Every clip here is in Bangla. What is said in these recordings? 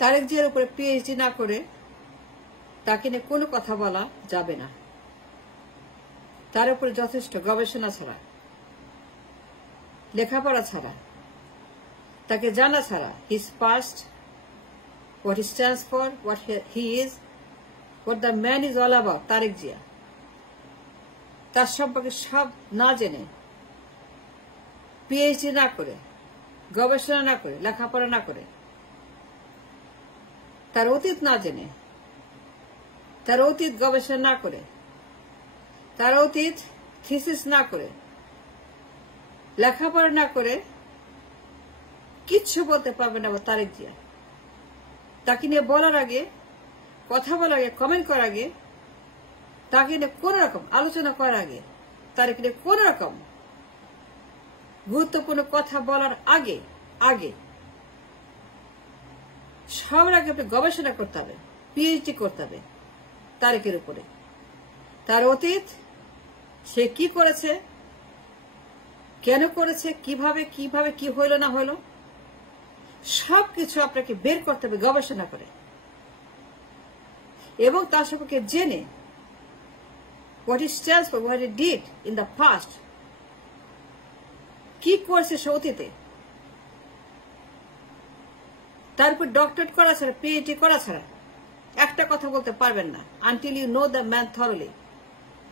তারেক জিয়ার উপরে পিএইচডি না করে তাকে নিয়ে কোনো কথা বলা যাবে না। তার উপরে যথেষ্ট গবেষণা ছাড়া, লেখাপড়া ছাড়া, তাকে জানা ছাড়া, his past, what he stands for, what he is, what the man is all about, Tarek Zia, তার সম্পর্কে সব না জেনে, পিএইচডি না করে, গবেষণা না করে, লেখাপড়া না করে, তার অতীত না জেনে, তার অতীত গবেষণা না করে, তার অতীত থিসিস না করে, লেখাপড়া না করে কিচ্ছু বলতে পারবে না তারেক জিয়া। তাকে নিয়ে বলার আগে, কথা বলার আগে, কমেন্ট করার আগে, তাকে নিয়ে কোন রকম আলোচনা করার আগে, তারেক নিয়ে কোন রকম গুরুত্বপূর্ণ কথা বলার আগে সবার আগে আপনি গবেষণা করতে হবে, পিএইচডি করতে হবে তারেকের উপরে, তার অতীত, সে কি করেছে, কেন করেছে, কিভাবে কি হইল না হইল, সবকিছু আপনাকে বের করতে হবে গবেষণা করে, এবং তার সম্পর্কে জেনে what he stands for, what he did in the past, কি করেছে সে অতীতে। তারপর ডক্টরেট করা ছাড়া, পিএইচডি করা ছাড়া একটা কথা বলতে পারবেন না until you know the man thoroughly.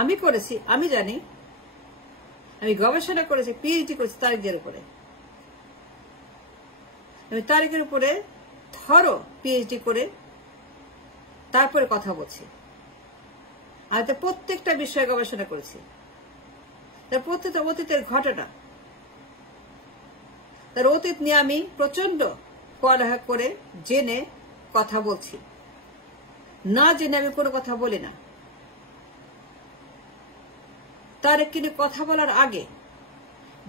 আমি করেছি, আমি জানি, আমি গবেষণা করেছি, পিএইচডি করেছি তারেক জিয়ার উপরে। আমি তারেকের উপরে থরো পিএইচডি করে তারপরে কথা বলছি। আমি তো প্রত্যেকটা বিষয়ে গবেষণা করেছি, তার প্রত্যেকটা অতীতের ঘটনা, তার অতীত নিয়ে আমি প্রচন্ড পড়ালেখা করে জেনে কথা বলছি, না জেনে আমি কোনো কথা বলি না। তারেক নিয়ে কথা বলার আগে,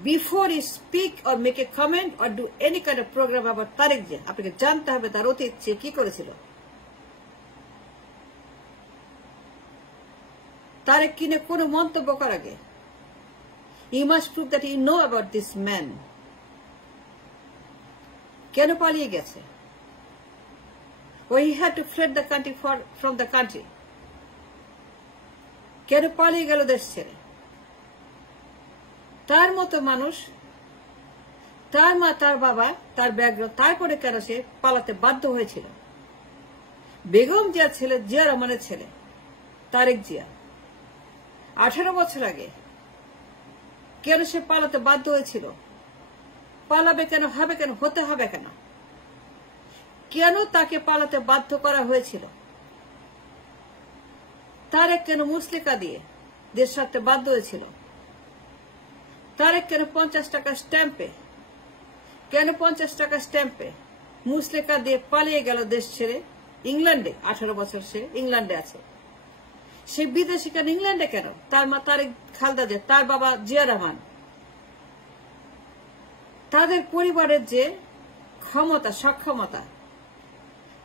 before you speak or make a comment or do any kind of programme আবার তারেক জিয়া, আপনাকে জানতে হবে তার অতীত সে কি করেছিল। তারেক নিয়ে কোনো মন্তব্য করার আগে you must prove that you know about this man. কেন পালিয়ে গেছে? Why he had to flee the country from the country? কেন পালিয়ে গেল দেশ ছেড়ে? তার মতো মানুষ, তার মা, তার বাবা, তার ব্যাকগ্রাউন্ড, তারপরে কেন সে পালাতে বাধ্য হয়েছিল? বেগম জিয়ার ছেলে, জিয়া রহমানের ছেলে তারেক জিয়া 18 বছর আগে কেন সে পালাতে বাধ্য হয়েছিল? পালাবে কেন, হবে কেন, হতে হবে কেন? কেন তাকে পালাতে বাধ্য করা হয়েছিল? তারেক কেন মুচলেকা দিয়ে দেশ ছাড়তে বাধ্য হয়েছিল? তারেক কেন 50 টাকা স্ট্যাম্পে, কেন 50 টাকা স্ট্যাম্পে মুচলেকা দিয়ে পালিয়ে গেল দেশ ছেড়ে ইংল্যান্ডে? 18 বছর সে ইংল্যান্ডে আছে। সে বিদেশি কেন, ইংল্যান্ডে কেন? তার মা তারেক খালেদা জিয়া, তার বাবা জিয়া রহমান, তাদের পরিবারের যে ক্ষমতা, সক্ষমতা,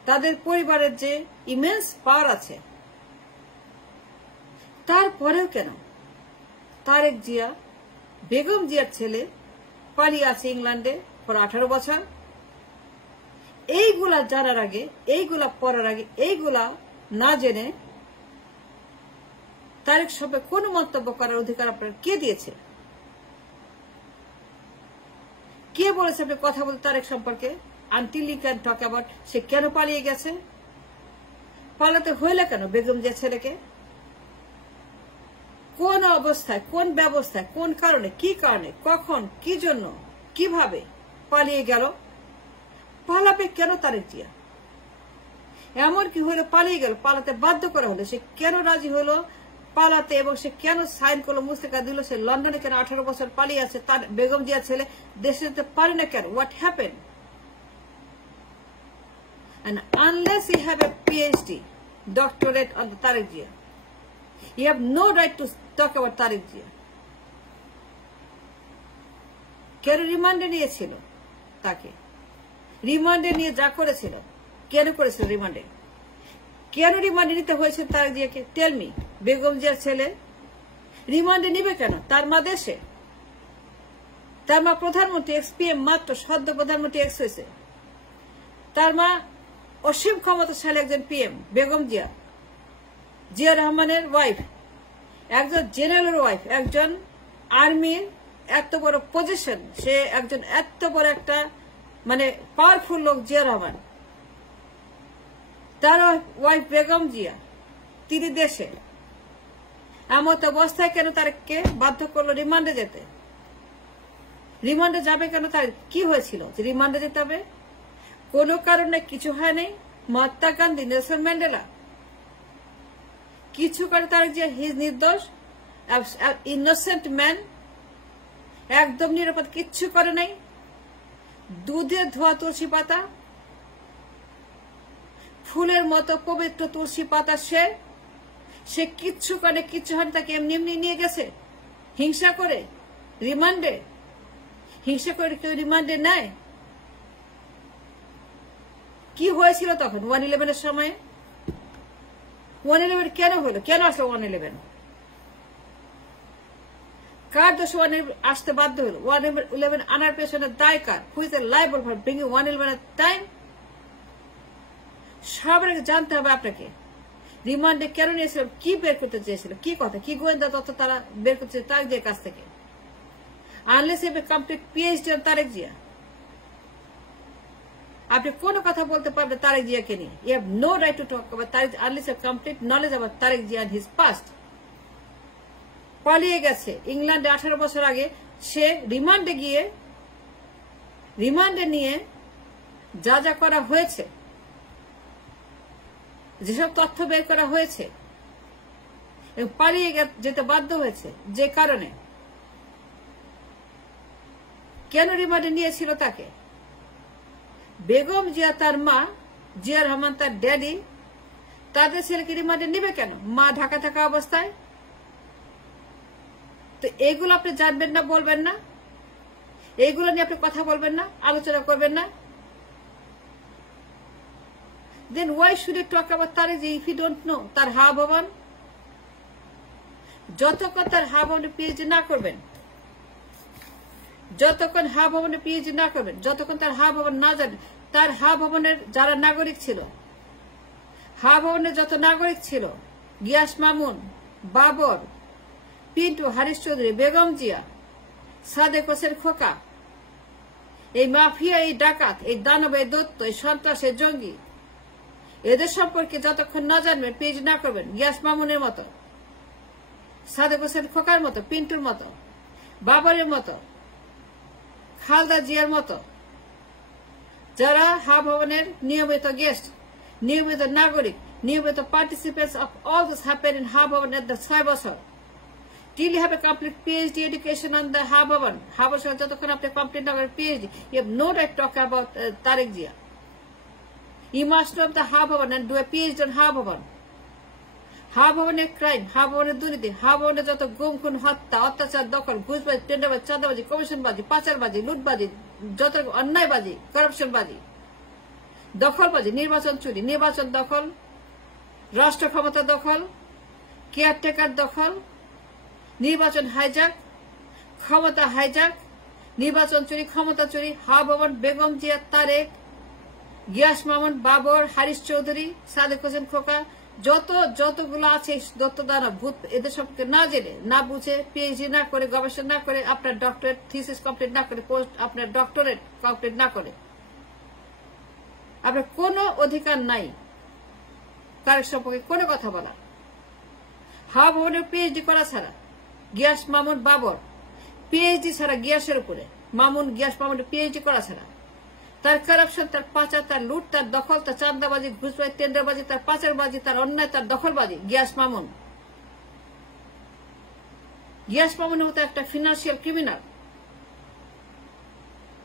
তাদের পরিবারের যে ইমেন্স পাওয়ার আছে, তারপরেও কেন তারেক জিয়া, বেগম জিয়ার ছেলে পালিয়ে আছে ইংল্যান্ডে পর 18 বছর? এইগুলা জানার আগে, এইগুলা পড়ার আগে, এইগুলা না জেনে তারেক সম্পর্কে কোন মন্তব্য করার অধিকার আপনার কে দিয়েছে? কে বলেছে আপনি কথা বলতে তারেক সম্পর্কে? Until you can talk about সে কেন পালিয়ে গেছে, পালাতে হইলে কেন বেগম জিয়া ছেলেকে, কোন অবস্থায়, কোন ব্যবস্থায়, কোন কারণে, কি কারণে, কখন, কি জন্য, কিভাবে পালিয়ে গেল? পালাবে কেন তারেক জিয়া? এমন কি হলো পালিয়ে গেল, পালাতে বাধ্য করা হলো, সে কেন রাজি হলো পালাতে, এবং সে কেন সাইন করলো, মুচলেকা দিল? সে লন্ডনে কেন 18 বছর পালিয়ে আছে? তার বেগম জিয়া ছেলে দেশে যেতে পারে না কেন? What happen? And unless you have a PhD, doctorate on the Tariq Jia, you have no right to talk about Tariq Jia. কেন রিমান্ডে নিয়েছিল তাকে? রিমান্ডে নিয়ে যা করেছিল, কেন করেছিল রিমান্ডে? কেন রিমান্ডে নিতে হয়েছে তারেক জিয়াকে? Tell me. বেগম জিয়ার ছেলে রিমান্ডে নিবে কেন? তার মা দেশে, তার মা প্রধানমন্ত্রী, এক্সপিএম মাত্র সদ্য প্রধানমন্ত্রী এক্স হয়েছে, তার মা অসীম ক্ষমতাশালী একজন পিএম বেগম জিয়া, জিয়া রহমানের ওয়াইফ, একজন জেনারেলের ওয়াইফ, একজন আর্মির এত বড় পজিশন, সে একজন এত বড় একটা মানে পাওয়ারফুল লোক জিয়া রহমান, তার ওয়াইফ বেগম জিয়া, তিনি দেশে এমত অবস্থায় কেন তারকে বাধ্য করলো রিমান্ডে যেতে? রিমান্ডে যাবে কেন? তার কি হয়েছিল যে রিমান্ডে যেতে হবে? কোনো কারণে কিছু হয় নাই। মহাত্মা গান্ধী, নেলসন ম্যান্ডেলা কিছু করে তার যে হিজ নির্দোষ, ইনোসেন্ট ম্যান, একদম নিরাপদ, কিচ্ছু করে নাই। দুধে ধোয়া তুলসী পাতা, ফুলের মতো পবিত্র তুলসী পাতা, সে কিচ্ছু করে, কিচ্ছু হয়, তাকে এমনি এমনি নিয়ে গেছে হিংসা করে রিমান্ডে। হিংসা করে কেউ রিমান্ডে নেয়? কি হয়েছিল তখন 111 সময়? 111 কেন হলো? কেন আসলো 111? কার দোষ 111 আসতে বাধ্য হলো? 111 আনার পেছনে দায় কার? Who is liable for bringing 111 at time? সবার আগে জানতে হবে আপনাকে রিমান্ডে কেন নিয়েছিল, কি বের করতে চেয়েছিল, কি কথা, কি গোয়েন্দা তথ্য তারা বের করতে তারেক জিয়ার কাছ থেকে। Unless a complete PhD on Tarek Zia, আপনি কোনো কথা বলতে পারবেন তারেক জিয়াকে নিয়ে। You have no right to talk about Tarek unless a complete knowledge about Tarek Zia and his past. পালিয়ে গেছে ইংল্যান্ডে 18 বছর আগে, সে রিমান্ডে গিয়ে রিমান্ডে নিয়ে যা যা করা হয়েছে, যেসব তথ্য বের করা হয়েছে, এবং পালিয়ে যেতে বাধ্য হয়েছে যে কারণে। কেন রিমান্ডে নিয়েছিল তাকে? বেগম জিয়া, তার মা জিয়া রহমান, তার ড্যাডি, তাদের ছেলেকে রিমান্ডে নিবে কেন মা ঢাকা থাকা অবস্থায়? তো এইগুলো আপনি জানবেন না, বলবেন না, এইগুলো নিয়ে আপনি কথা বলবেন না, আলোচনা করবেন না? Then why should you talk about Tareq if you don't know তার হা ভবন? যতক্ষণ তার হা ভবনে পিএইচডি না করবেন, যতক্ষণ হা ভবনে পিএইচডি না করবেন, যতক্ষণ তার হা ভবন না জানেন, তার হা ভবনের যারা নাগরিক ছিল, হা ভবনের যত নাগরিক ছিল, গিয়াস মামুন, বাবর, পিন্টু, হারিস চৌধুরী, বেগম জিয়া, সাদেক হোসেন খোকা, এই মাফিয়া, এই ডাকাত, এই দানব, এই দত্ত, এই সন্ত্রাস, এই জঙ্গি, এদের সম্পর্কে যতক্ষণ না জানবেন, পেজ না করবেন, গিয়াস মামুনের মতো, সাদেক হোসেন খোকার মতো, পিন্টুর মতো, বাবরের মতো, খালদা জিয়ার মতো, যারা হা ভবনের নিয়মিত গেস্ট, নিয়মিত নাগরিক, নিয়মিত participants of all this happen in হা ভবন এট দ্য 6 বছর। Till you have a complete PhD education on the Ha Bhavan, Ha Bhavan যতক্ষণ আপনি কমপ্লিট না করেন PhD, you have no right to talk about Tareq Jia. You must know the Ha Bhavan and do a PhD on Ha Bhavan. Ha Bhavan's crime, Ha Bhavan's দুর্নীতি, Ha Bhavan's যত গুম খুন, হত্যা, অত্যাচার, দখল, ঘুষবাজি, টেন্ডারবাজি, চাঁদাবাজি, কমিশনবাজি, পাচারবাজি, লুটবাজি, যত অন্যায়বাজি, করাপশনবাজি, দখলবাজি, নির্বাচন চুরি, নির্বাচন দখল, রাষ্ট্র ক্ষমতা দখল, কেয়ারটেকার দখল, নির্বাচন হাইজাক, ক্ষমতা হাইজাক, নির্বাচন চুরি, ক্ষমতা চুরি, হা ভবন, বেগম জিয়া, তারেক, গিয়াস মামুন, বাবর, হারিস চৌধুরী, সাদেক হোসেন খোকা, যতগুলো আছে দত্ত দানব ভূত, এদের সম্পর্কে না জেনে, না বুঝে, পিএইচডি না করে, গবেষণা না করে, আপনার ডক্টরেট থিসিস কমপ্লিট না করে, পোস্ট আপনার ডক্টরেট কমপ্লিট না করে, আপনার কোনো অধিকার নাই তার সম্পর্কে কোনো কথা বলা। হা ভবনের পিএইচডি করা ছাড়া, গিয়াস মামুন, বাবর পিএইচডি ছাড়া, গিয়াসের উপরে মামুন, গিয়াস মামুনের পিএইচডি করা ছাড়া, তার কারাপশন, তার পাচার, তার লুট, তার দখল, তার চাঁদাবাজি, ঘুষবাজি, টেন্ডারবাজি, তার পাচারবাজি, তার অন্যায়, তার দখলবাজি, গিয়াস মামুন। গিয়াস মামুনের মতো একটা ফিনান্সিয়াল ক্রিমিনাল,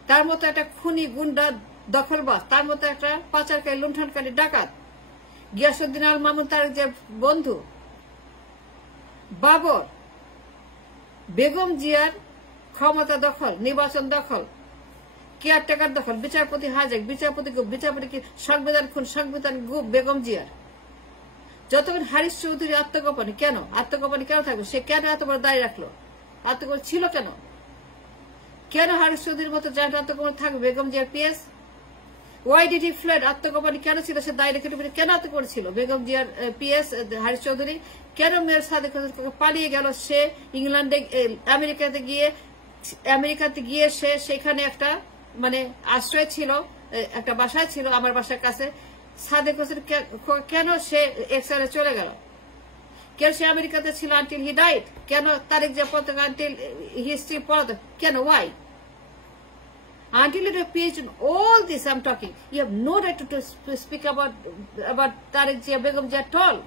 তার মতো একটা খুনি, গুন্ডা, দখলবাজ, তার মতো একটা পাচারকারী, লুণ্ঠনকারী, ডাকাত, গিয়াসউদ্দিন আল মামুন, তার যে বন্ধু, বাবর, বেগম জিয়ার ক্ষমতা দখল, নির্বাচন দখল, কেয়ারটেকার দখল, বিচারপতি হাজেক, বিচারপতি সংবিধান খুন, সংবিধান গুপ, বেগম জিয়ার। যতক্ষণ হারিস চৌধুরী আত্মগোপনে, কেন আত্মগোপনে কেন থাকবে? সে কেন এত বড় দায়ী রাখলো? আত্মগোপন ছিল কেন? কেন হারিস চৌধুরীর মতো জায়গা আত্মগোপনে থাকবে বেগম জিয়ার PS? Why did he fled? আত্মগোপনে কেন ছিল সে? দায় রেখে কেন আত্মগোপন ছিল? বেগম জিয়ার পিএস হারিস চৌধুরী কেন মেয়র সাদেক হোসেন পালিয়ে গেল? সে ইংল্যান্ডে আমেরিকাতে গিয়ে সে সেখানে একটা মানে আশ্রয় ছিল, একটা বাসায় ছিল, আমার বাসার কাছে। সাদেক হোসেন কেন সে এক্সাইলে চলে গেল? কেন সে আমেরিকাতে ছিল আনটিল হি ডাইড? কেন তারেক জিয়া পতাকা আনটিল হি স্টিল পলাতক? কেন? Y? Until you have PhD in all this I'm talking, you have no right to speak about Tariq Zia, Begum Zia at all.